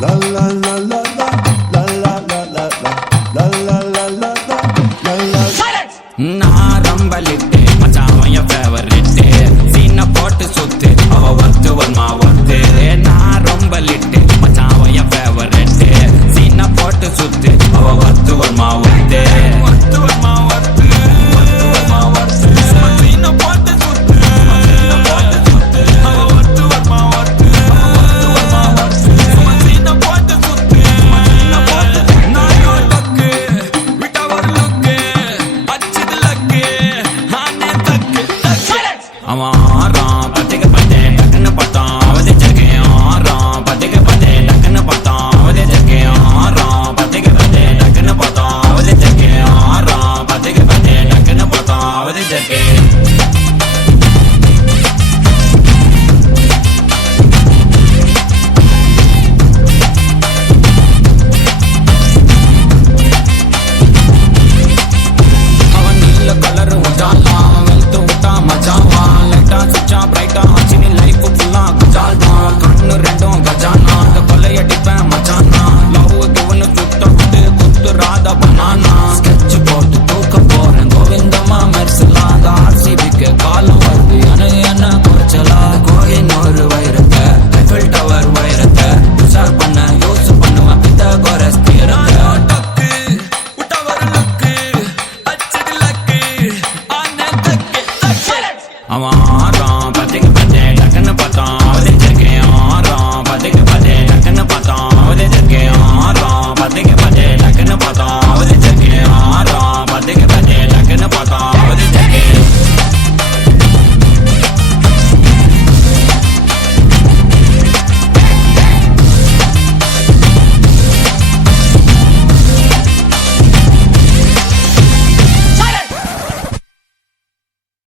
La la la la la la la la la la la la la la la. Silence. நான் ரொம்ப lid மச்சான் என் ஃபேவரிட்டு சீனை போட்டு சுத்து அவ ஒத்து வருமா ஒத்து நான் ரொம்ப லிட்டு மச்சான் என் ஃபேவரிட்டு சீனை போட்டு சுத்து அவ ஒத்து வருமா ஒத்து ஒத்து வருமா ஒத்து வருமா ஒத்து சீனை போட்டு சுத்து போட்டு சுத்து அவ ஒத்து வருமா ஒத்து வருமா ஒத்து சீனை போட்டு சுத்து போட்டு நான் யோட்டக்கு விட்ட ஒரு லுக்கு அவன் ஆறான் பத்துக்கு பத்து டக்குன்னு பார்த்தான் அவதே ஜக்கேன் ஆறான் பத்துக்கு பத்து டக்குன்னு பார்த்தான் அவதே ஜக்கேன் ஆறான் பத்துக்கு பத்து டக்குன்னு பார்த்தான் அவதே ஜக்கேன் ஆறான் பத்துக்கு பத்து டக்குன்னு பார்த்தான் அவதே ஜக்கேன் அவன் நீல கலர் உஜாலாம் வெளுத்து விட்டா மஜாவா லைட்டா சுச்சா பிரைட்டா ஆச்சு நீ லைஃப் ஃபுல்லா கஜால் தான் கண்ணு ரெண்டும் கஜானா